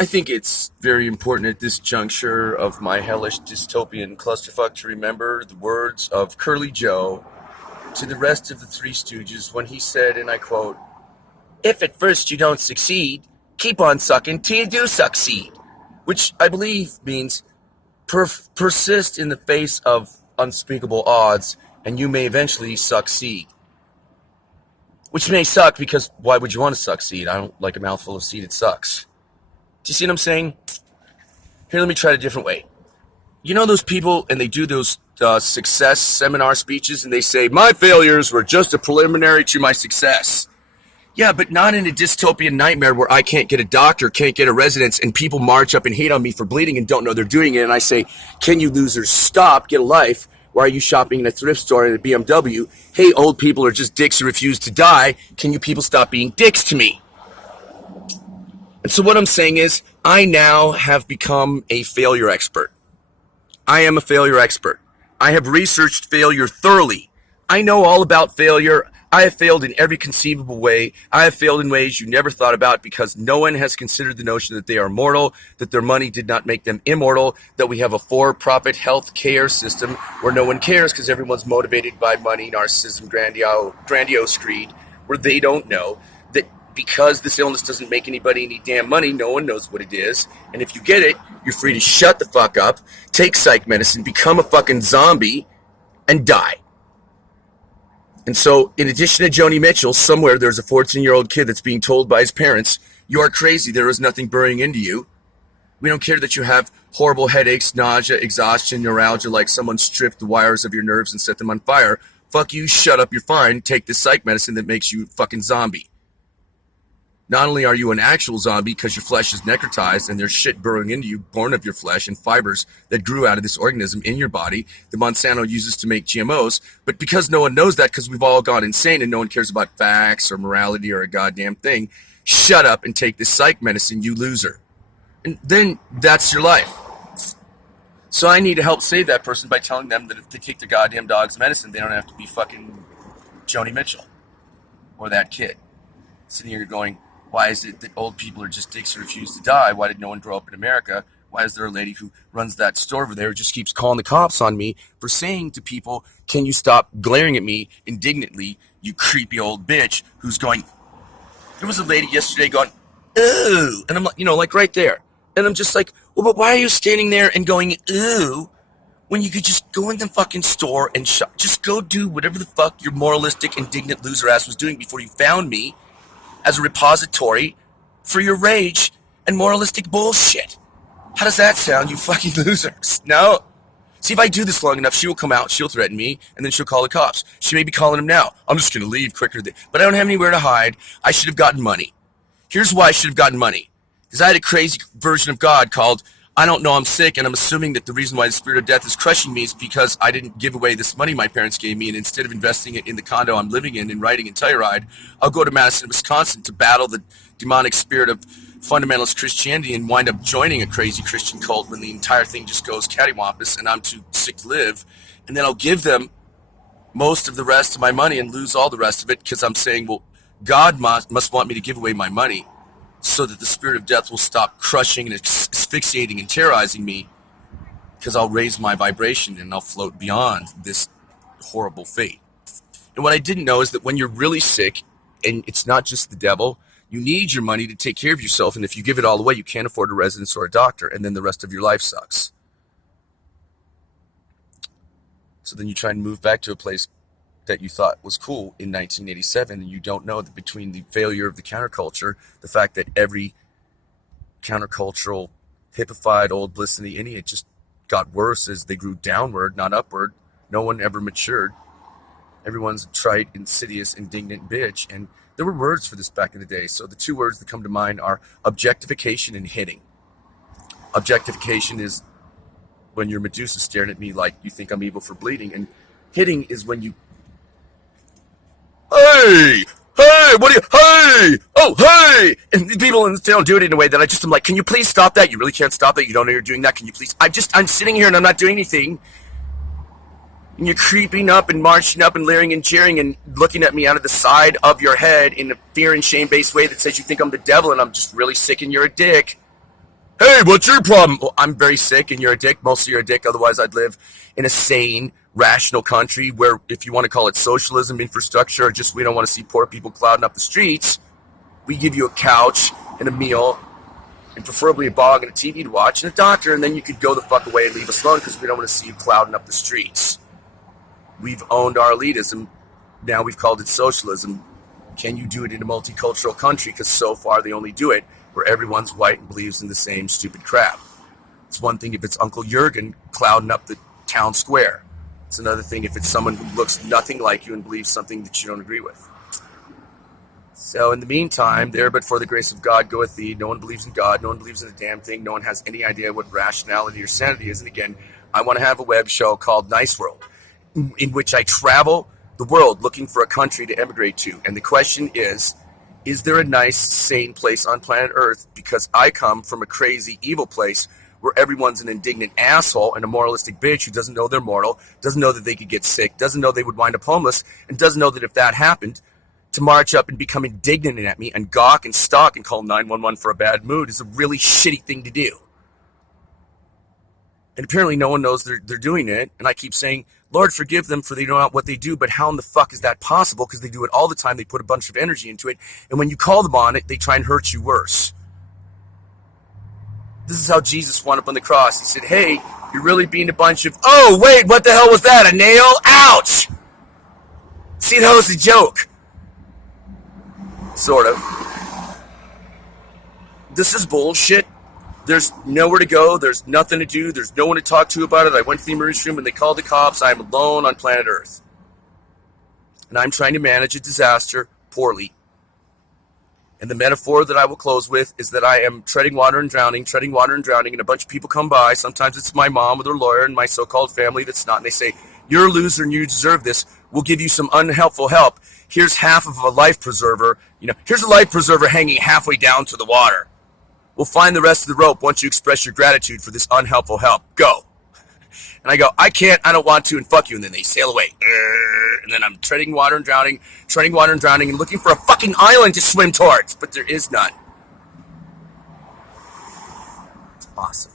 I think it's very important at this juncture of my hellish dystopian clusterfuck to remember the words of Curly Joe to the rest of the Three Stooges when he said, and I quote, "If at first you don't succeed, keep on sucking till you do succeed," which I believe means persist in the face of unspeakable odds, and you may eventually succeed. Which may suck because why would you want to succeed? I don't like a mouthful of seed, it sucks. Do you see what I'm saying? Here, let me try it a different way. You know those people, and they do those success seminar speeches, and they say, my failures were just a preliminary to my success. Yeah, but not in a dystopian nightmare where I can't get a doctor, can't get a residence, and people march up and hate on me for bleeding and don't know they're doing it. And I say, can you losers stop, get a life? Why are you shopping in a thrift store in a BMW? Hey, old people are just dicks who refuse to die. Can you people stop being dicks to me? And so what I'm saying is, I now have become a failure expert. I am a failure expert. I have researched failure thoroughly. I know all about failure. I have failed in every conceivable way. I have failed in ways you never thought about because no one has considered the notion that they are mortal, that their money did not make them immortal, that we have a for-profit health care system where no one cares because everyone's motivated by money, narcissism, grandiose greed, where they don't know that because this illness doesn't make anybody any damn money, no one knows what it is. And if you get it, you're free to shut the fuck up, take psych medicine, become a fucking zombie, and die. And so, in addition to Joni Mitchell, somewhere there's a 14-year-old kid that's being told by his parents, you are crazy, there is nothing burrowing into you. We don't care that you have horrible headaches, nausea, exhaustion, neuralgia, like someone stripped the wires of your nerves and set them on fire. Fuck you, shut up, you're fine, take this psych medicine that makes you a fucking zombie. Not only are you an actual zombie because your flesh is necrotized and there's shit burrowing into you, born of your flesh and fibers that grew out of this organism in your body that Monsanto uses to make GMOs, but because no one knows that because we've all gone insane and no one cares about facts or morality or a goddamn thing, shut up and take this psych medicine, you loser. And then that's your life. So I need to help save that person by telling them that if they take their goddamn dog's medicine, they don't have to be fucking Joni Mitchell or that kid. Sitting here going, why is it that old people are just dicks who refuse to die? Why did no one grow up in America? Why is there a lady who runs that store over there who just keeps calling the cops on me for saying to people, can you stop glaring at me indignantly, you creepy old bitch, who's going, there was a lady yesterday going, ooh, and I'm like, like right there. And I'm just like, well, but why are you standing there and going, ooh, when you could just go in the fucking store and just go do whatever the fuck your moralistic, indignant loser ass was doing before you found me as a repository for your rage and moralistic bullshit. How does that sound, you fucking losers? No. See, if I do this long enough, she will come out, she'll threaten me, and then she'll call the cops. She may be calling them now. I'm just going to leave quicker. But I don't have anywhere to hide. I should have gotten money. Here's why I should have gotten money. Because I had a crazy version of God called, I don't know I'm sick, and I'm assuming that the reason why the spirit of death is crushing me is because I didn't give away this money my parents gave me, and instead of investing it in the condo I'm living in and writing in Telluride, I'll go to Madison, Wisconsin to battle the demonic spirit of fundamentalist Christianity and wind up joining a crazy Christian cult when the entire thing just goes cattywampus and I'm too sick to live. And then I'll give them most of the rest of my money and lose all the rest of it because I'm saying, well, God must want me to give away my money so that the spirit of death will stop crushing and asphyxiating and terrorizing me, because I'll raise my vibration and I'll float beyond this horrible fate. And what I didn't know is that when you're really sick, and it's not just the devil, you need your money to take care of yourself, and if you give it all away, you can't afford a residence or a doctor, and then the rest of your life sucks. So then you try and move back to a place that you thought was cool in 1987, and you don't know that between the failure of the counterculture, the fact that every countercultural, hippified, old bliss in the idiot just got worse as they grew downward, not upward. No one ever matured. Everyone's a trite, insidious, indignant bitch, and there were words for this back in the day. So the two words that come to mind are objectification and hitting. Objectification is when your Medusa's staring at me like you think I'm evil for bleeding, and hitting is when you, hey, what are you, hey, oh, hey, and people in this town do it in a way that I'm like, can you please stop that? You really can't stop that? You don't know you're doing that? Can you please? I'm sitting here and I'm not doing anything, and you're creeping up and marching up and leering and jeering and looking at me out of the side of your head in a fear and shame-based way that says you think I'm the devil and I'm just really sick and you're a dick. Hey, what's your problem? Well, I'm very sick and you're a dick. Mostly you're a dick. Otherwise, I'd live in a sane, rational country where, if you want to call it socialism, infrastructure, or just we don't want to see poor people clouding up the streets, we give you a couch and a meal and preferably a bog and a TV to watch and a doctor, and then you could go the fuck away and leave us alone because we don't want to see you clouding up the streets. We've owned our elitism. Now we've called it socialism. Can you do it in a multicultural country? Because so far they only do it where everyone's white and believes in the same stupid crap. It's one thing if it's Uncle Jurgen clouding up the town square. It's another thing if it's someone who looks nothing like you and believes something that you don't agree with. So in the meantime, there but for the grace of God goeth thee. No one believes in God. No one believes in a damn thing. No one has any idea what rationality or sanity is. And again, I want to have a web show called Nice World, in which I travel the world looking for a country to emigrate to. And the question is there a nice, sane place on planet Earth? Because I come from a crazy, evil place where everyone's an indignant asshole and a moralistic bitch who doesn't know they're mortal, doesn't know that they could get sick, doesn't know they would wind up homeless, and doesn't know that if that happened, to march up and become indignant at me and gawk and stalk and call 911 for a bad mood is a really shitty thing to do. And apparently no one knows they're doing it. And I keep saying, Lord, forgive them for they know not what they do. But how in the fuck is that possible? Because they do it all the time. They put a bunch of energy into it. And when you call them on it, they try and hurt you worse. This is how Jesus wound up on the cross. He said, hey, you're really being a bunch of, oh, wait, what the hell was that? A nail? Ouch! See, that was a joke. Sort of. This is bullshit. There's nowhere to go. There's nothing to do. There's no one to talk to about it. I went to the emergency room and they called the cops. I'm alone on planet Earth. And I'm trying to manage a disaster poorly. And the metaphor that I will close with is that I am treading water and drowning, and a bunch of people come by. Sometimes it's my mom with her lawyer and my so-called family that's not. And they say, you're a loser and you deserve this. We'll give you some unhelpful help. Here's half of a life preserver. Here's a life preserver hanging halfway down to the water. We'll find the rest of the rope once you express your gratitude for this unhelpful help. Go. And I go, I can't, I don't want to, and fuck you. And then they sail away. And then I'm treading water and drowning, and looking for a fucking island to swim towards. But there is none. It's awesome.